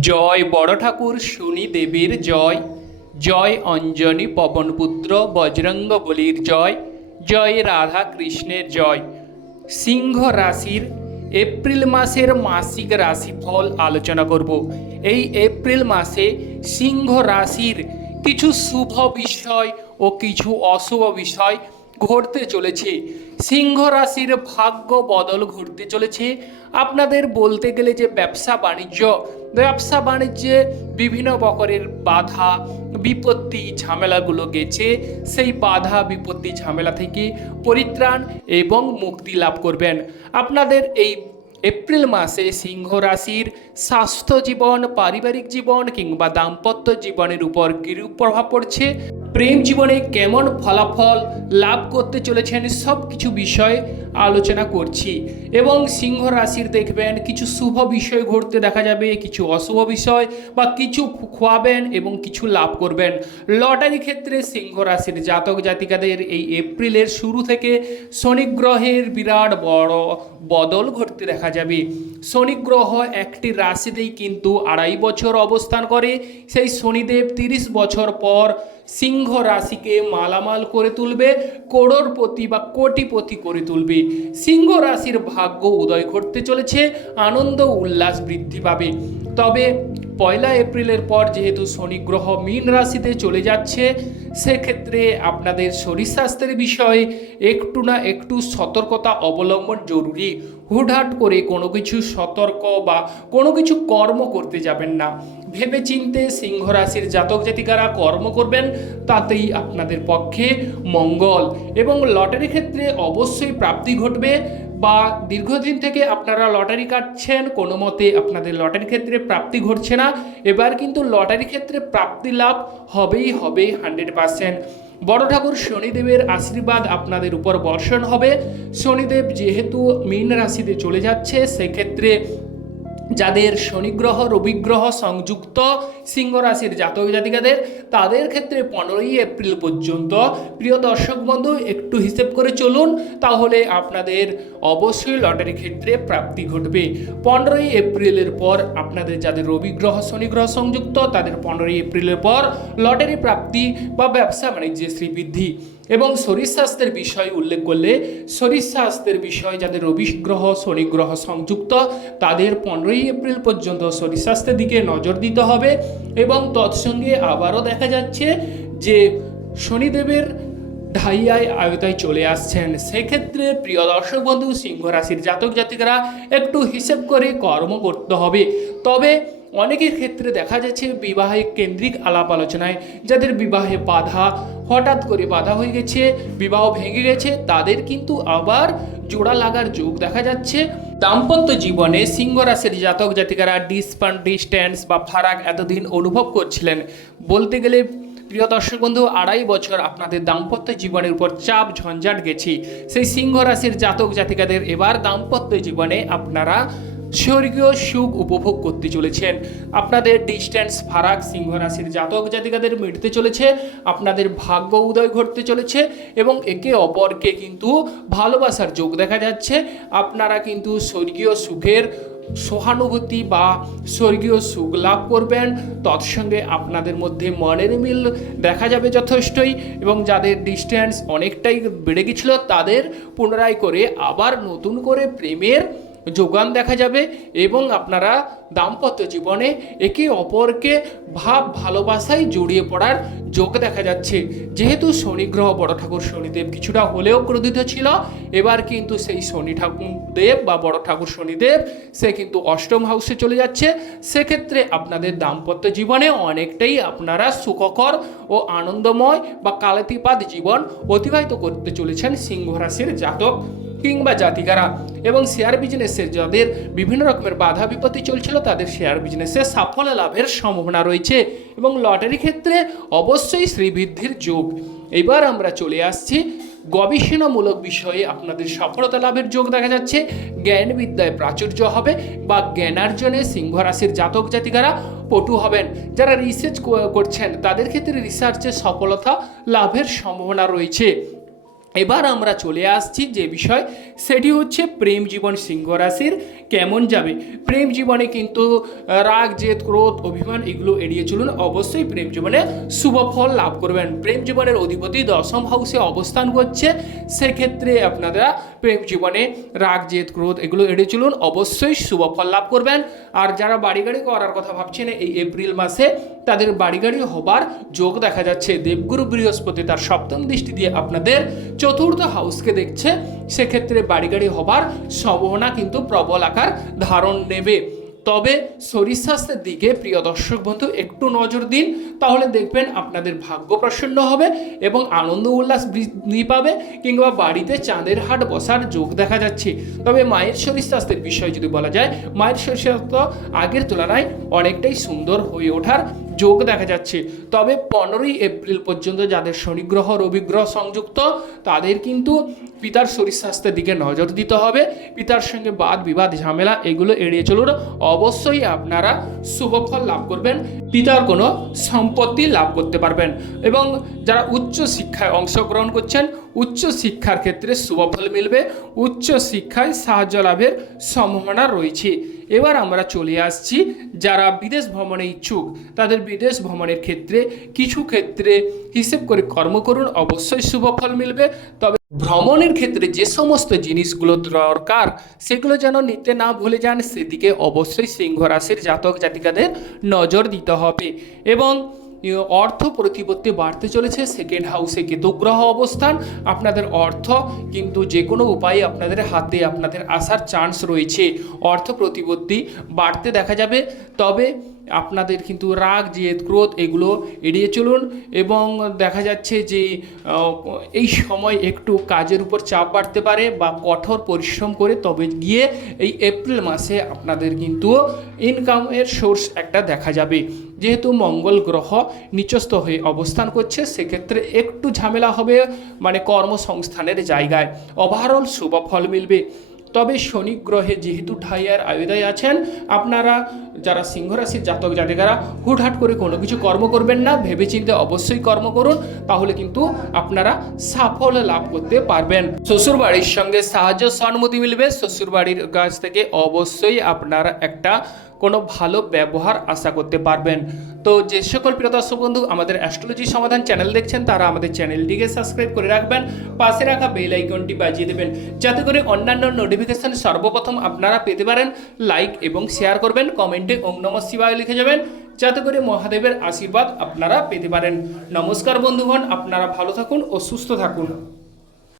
জয় বড় ঠাকুর শনি দেবীর জয়। জয় অঞ্জনী পবনপুত্র বজরঙ্গ বলির জয়। জয় রাধা কৃষ্ণের জয়। সিংহ রাশির এপ্রিল মাসের মাসিক রাশিফল আলোচনা করব। এই এপ্রিল মাসে সিংহ রাশির কিছু শুভ বিষয় ও কিছু অশুভ বিষয় ঘটতে চলেছে। সিংহ রাশির ভাগ্য বদল ঘটতে চলেছে। আপনাদের বলতে গেলে যে ব্যবসা বাণিজ্য, ব্যবসা বাণিজ্যে বিভিন্ন প্রকারের বাধা, বিপত্তি, ঝামেলাগুলো গেছে। সেই বাধা, বিপত্তি, ঝামেলা থেকে পরিত্রাণ এবং মুক্তি লাভ করবেন। আপনাদের এই এপ্রিল মাসে সিংহ রাশির স্বাস্থ্য জীবন, পারিবারিক জীবন কিংবা দাম্পত্য জীবনের উপর কিরূপ প্রভাব পড়ছে? প্রেম জীবনে কেমন ফলাফল লাভ করতে চলেছেন সব কিছু বিষয় আলোচনা করছি। এবং সিংহ রাশির দেখবেন কিছু শুভ বিষয় ঘটতে দেখা যাবে, কিছু অশুভ বিষয় বা কিছু খোয়াবেন এবং কিছু লাভ করবেন। লটারি ক্ষেত্রে সিংহ রাশির জাতক জাতিকাদের এই এপ্রিলের শুরু থেকে শনি গ্রহের বিরাট বড় বদল ঘটতে দেখা যাবে। শনি গ্রহ একটি রাশিতেই কিন্তু আড়াই বছর অবস্থান করে। সেই শনিদেব তিরিশ বছর পর সিংহ রাশিকে মালামাল করে তুলবে, করোড়পতি বা কোটিপতি করে তুলবে। সিংহ রাশির ভাগ্য উদয় ঘটতে চলেছে, আনন্দ উল্লাস বৃদ্ধি পাবে। তবে পয়লা এপ্রিলের পর যেহেতু শনি গ্রহ মীন রাশিতে চলে যাচ্ছে, সেক্ষেত্রে আপনাদের শরীর স্বাস্থ্যের বিষয়ে একটু না একটু সতর্কতা অবলম্বন জরুরি। হুটহাট করে কোনো কিছু সতর্ক বা কোনো কিছু কর্ম করতে যাবেন না। ভেবে চিনতে সিংহ রাশির জাতক জাতিকারা কর্ম করবেন, তাতেই আপনাদের পক্ষে মঙ্গল। এবং লটারি ক্ষেত্রে অবশ্যই প্রাপ্তি ঘটবে। বা দীর্ঘদিন থেকে আপনারা লটারি কাটছেন, কোনো মতে আপনাদের লটারি ক্ষেত্রে প্রাপ্তি ঘটছে না, এবার কিন্তু লটারি ক্ষেত্রে প্রাপ্তি লাভ হবেই হবে হান্ড্রেড পার্সেন্ট। বড় ঠাকুর শনিদেবের আশীর্বাদ আপনাদের উপর বর্ষণ হবে। শনিদেব যেহেতু মীন রাশিতে চলে যাচ্ছে, সেক্ষেত্রে যাদের শনিগ্রহ, রবিগ্রহ সংযুক্ত সিংহ রাশির জাতক জাতিকাদের, তাদের ক্ষেত্রে পনেরোই এপ্রিল পর্যন্ত, প্রিয় দর্শক বন্ধু, একটু হিসেব করে চলুন, তাহলে আপনাদের অবশ্যই লটারি ক্ষেত্রে প্রাপ্তি ঘটবে। পনেরোই এপ্রিলের পর আপনাদের যাদের রবিগ্রহ, শনিগ্রহ সংযুক্ত, তাদের পনেরোই এপ্রিলের পর লটারি প্রাপ্তি বা ব্যবসা বাণিজ্যে শ্রীবৃদ্ধি। এবং শরীর স্বাস্থ্যের বিষয় উল্লেখ করলে শরীর স্বাস্থ্যের বিষয় যাদের রবি গ্রহ শনি গ্রহ সংযুক্ত, তাদের পনেরোই এপ্রিল পর্যন্ত শরীর স্বাস্থ্যের দিকে নজর দিতে হবে এবং তৎসঙ্গে আবারও দেখা যাচ্ছে যে শনিদেবের ঢাইয়ায় আয়তায় চলে আসছেন। সেক্ষেত্রে প্রিয় দর্শক বন্ধু সিংহ রাশির জাতক জাতিকারা একটু হিসেব করে কর্ম করতে হবে। তবে অনেকের ক্ষেত্রে দেখা যাচ্ছে বিবাহে কেন্দ্রিক আলাপ আলোচনায় যাদের বিবাহে বাধা হঠাৎ করে বাধা হয়ে গেছে, বিবাহ ভেঙে গেছে, তাদের কিন্তু আবার জোড়া লাগার যোগ দেখা যাচ্ছে। দাম্পত্য জীবনে সিংহ রাশির জাতক জাতিকারা ডিসপান ডিস্ট্যান্স বা ফারাক এতদিন অনুভব করছিলেন। বলতে গেলে, প্রিয় দর্শক বন্ধু, আড়াই বছর আপনাদের দাম্পত্য জীবনের উপর চাপ ঝঞ্ঝাট গেছি। সেই সিংহ রাশির জাতক জাতিকাদের এবার দাম্পত্য জীবনে আপনারা স্বর্গীয় সুখ উপভোগ করতে চলেছেন। আপনাদের ডিস্ট্যান্স ফারাক, সিংহ রাশির জাতক জাতিকাদের মিটতে চলেছে, আপনাদের ভাগ্য উদয় ঘটতে চলেছে এবং একে অপরকে কিন্তু ভালোবাসার যোগ দেখা যাচ্ছে। আপনারা কিন্তু স্বর্গীয় সুখের সহানুভূতি বা স্বর্গীয় সুখ লাভ করবেন। তৎসঙ্গে আপনাদের মধ্যে মনের মিল দেখা যাবে যথেষ্টই এবং যাদের ডিস্ট্যান্স অনেকটাই বেড়ে গেছিল, তাদের পুনরায় করে আবার নতুন করে প্রেমের যোগান দেখা যাবে এবং আপনারা দাম্পত্য জীবনে একে অপরকে ভাব ভালোবাসায় জড়িয়ে পড়ার যোগ দেখা যাচ্ছে। যেহেতু শনি গ্রহ, বড় ঠাকুর, শনিদেব কিছুটা হলেও ক্রোধিত ছিল, এবার কিন্তু সেই শনি ঠাকুর দেব বা বড় ঠাকুর শনিদেব, সে কিন্তু অষ্টম হাউসে চলে যাচ্ছে। সেক্ষেত্রে আপনাদের দাম্পত্য জীবনে অনেকটাই আপনারা সুখকর ও আনন্দময় বা কালাতিপাত জীবন অতিবাহিত করতে চলেছেন সিংহ রাশির জাতক। কিংবা জাতিকারা এবং শেয়ার বিজনেসে যাদের বিভিন্ন রকমের বাধা বিপত্তি চলছিল, তাদের শেয়ার বিজনেসে সাফল্য লাভের সম্ভাবনা রয়েছে এবং লটারি ক্ষেত্রে অবশ্যই শ্রীবৃদ্ধির যোগ। এবার আমরা চলে আসছি গবেষণামূলক বিষয়ে। আপনাদের সফলতা লাভের যোগ দেখা যাচ্ছে। জ্ঞান বিদ্যায় প্রাচুর্য হবে বা জ্ঞানার্জনে সিংহ রাশির জাতক জাতিকারা পটু হবেন। যারা রিসার্চ করছেন, তাদের ক্ষেত্রে রিসার্চে সফলতা লাভের সম্ভাবনা রয়েছে। এবার আমরা চলে আসছি যে বিষয়, সেটি হচ্ছে প্রেম জীবন সিংহ রাশির কেমন যাবে। প্রেম জীবনে কিন্তু রাগ, জেদ, ক্রোধ, অভিমান এগুলো এড়িয়ে চলুন। অবশ্যই প্রেম জীবনে শুভ ফল লাভ করবেন। প্রেম জীবনের অধিপতি দশম হাউসে অবস্থান করছে। সেক্ষেত্রে আপনারা প্রেম জীবনে রাগ, জেদ, ক্রোধ এগুলো এড়িয়ে চলুন। অবশ্যই শুভ ফল লাভ করবেন। আর যারা বাড়ি গাড়ি করার কথা ভাবছেন এই এপ্রিল মাসে তাদের বাড়ি গাড়ি হবার যোগ দেখা যাচ্ছে। দেবগুরু বৃহস্পতি তার সপ্তম দৃষ্টি দিয়ে আপনাদের চতুর্থ হাউসকে দেখছে। সেক্ষেত্রে বাড়ি গাড়ি হবার সম্ভাবনা কিন্তু প্রবল আকার ধারণ নেবে। তবে শরীর স্বাস্থ্যের দিকে, প্রিয় দর্শক বন্ধু, একটু নজর দিন, তাহলে দেখবেন আপনাদের ভাগ্য প্রসন্ন হবে এবং আনন্দ উল্লাস বৃদ্ধি পাবে কিংবা বাড়িতে চাঁদের হাট বসার যোগ দেখা যাচ্ছে। তবে মায়ের শরীর স্বাস্থ্যের বিষয় যদি বলা যায়, মায়ের শরীর স্বাস্থ্য আগের তুলনায় অনেকটাই সুন্দর হয়ে ওঠার যোগ দেখা যাচ্ছে। তবে পনেরোই এপ্রিল পর্যন্ত যাদের শনিগ্রহ, রবিগ্রহ সংযুক্ত, তাদের কিন্তু পিতার শরীর স্বাস্থ্যের দিকে নজর দিতে হবে। পিতার সঙ্গে বাদ, বিবাদ, ঝামেলা, এগুলো এড়িয়ে চলুন। অবশ্যই আপনারা শুভ ফল লাভ করবেন। পিতার কোনো সম্পত্তি লাভ করতে পারবেন। এবং যারা উচ্চ শিক্ষায় অংশগ্রহণ করছেন উচ্চ শিক্ষার ক্ষেত্রে শুভ ফল মিলবে। উচ্চ শিক্ষায় সাহায্য লাভের সম্ভাবনা রয়েছে। এবার আমরা চলে আসছি, যারা বিদেশ ভ্রমণে ইচ্ছুক, তাদের বিদেশ ভ্রমণের ক্ষেত্রে কিছু ক্ষেত্রে হিসেব করে কর্ম করুন, অবশ্যই শুভ ফল মিলবে। তবে ভ্রমণের ক্ষেত্রে যে সমস্ত জিনিসগুলো দরকার, সেগুলো যেন নিতে না ভুলে যান, সেদিকে অবশ্যই সিংহ রাশির জাতক জাতিকাদের নজর দিতে হবে। এবং অর্থ প্রতিপত্তি বাড়তে চলেছে। সেকেন্ড হাউসে কেতুগ্রহ অবস্থান। আপনাদের অর্থ কিন্তু যে কোনো উপায়ে আপনাদের হাতে আপনাদের আসার চান্স রয়েছে। অর্থ প্রতিপত্তি বাড়তে দেখা যাবে। তবে আপনাদের কিন্তু রাগ, জেদ, ক্রোধ এগুলো এড়িয়ে চলুন এবং দেখা যাচ্ছে যে এই সময় একটু কাজের উপর চাপ বাড়তে পারে বা কঠোর পরিশ্রম করে তবে গিয়ে এই এপ্রিল মাসে আপনাদের কিন্তু ইনকামের সোর্স একটা দেখা যাবে। যেহেতু মঙ্গল গ্রহ নিচস্থ হয়ে অবস্থান করছে, সেক্ষেত্রে একটু ঝামেলা হবে মানে কর্মসংস্থানের জায়গায়। ওভারঅল শুভ ফল মিলবে। তবে শনি গ্রহে যেহেতু ঠাইয়ার আয়ুদায় আছেন, আপনারা যারা সিংহরাশির জাতক জাতক জাতিকারা, হুটহাট করে কোনো কিছু কর্ম করবেন না, ভেবেচিন্তে অবশ্যই কর্ম করুন, তাহলে কিন্তু আপনারা সাফল্য লাভ করতে পারবেন। শ্বশুর বাড়ির সঙ্গে সাহায্য সন্মতি মিলবে শ্বশুর বাড়ির কাছ থেকে অবশ্যই আপনারা একটা কোনো ভালো ব্যবহার আশা করতে পারবেন। তো যে সকল প্রিয় দর্শক বন্ধু, আমাদের অ্যাস্ট্রোলজি সমাধান চ্যানেল দেখছেন, তারা আমাদের চ্যানেলটিকে সাবস্ক্রাইব করে রাখবেন, পাশে রাখা বেল আইকনটি বাজিয়ে দেবেন, যাতে করে অন্যান্য নোটিফিকেশন সর্বপ্রথম আপনারা পেতে পারেন। লাইক এবং শেয়ার করবেন কমেন্টে ওম নম শিবায় লিখে যাবেন, যাতে করে মহাদেবের আশীর্বাদ আপনারা পেতে পারেন। নমস্কার বন্ধুগণ, আপনারা ভালো থাকুন ও সুস্থ থাকুন।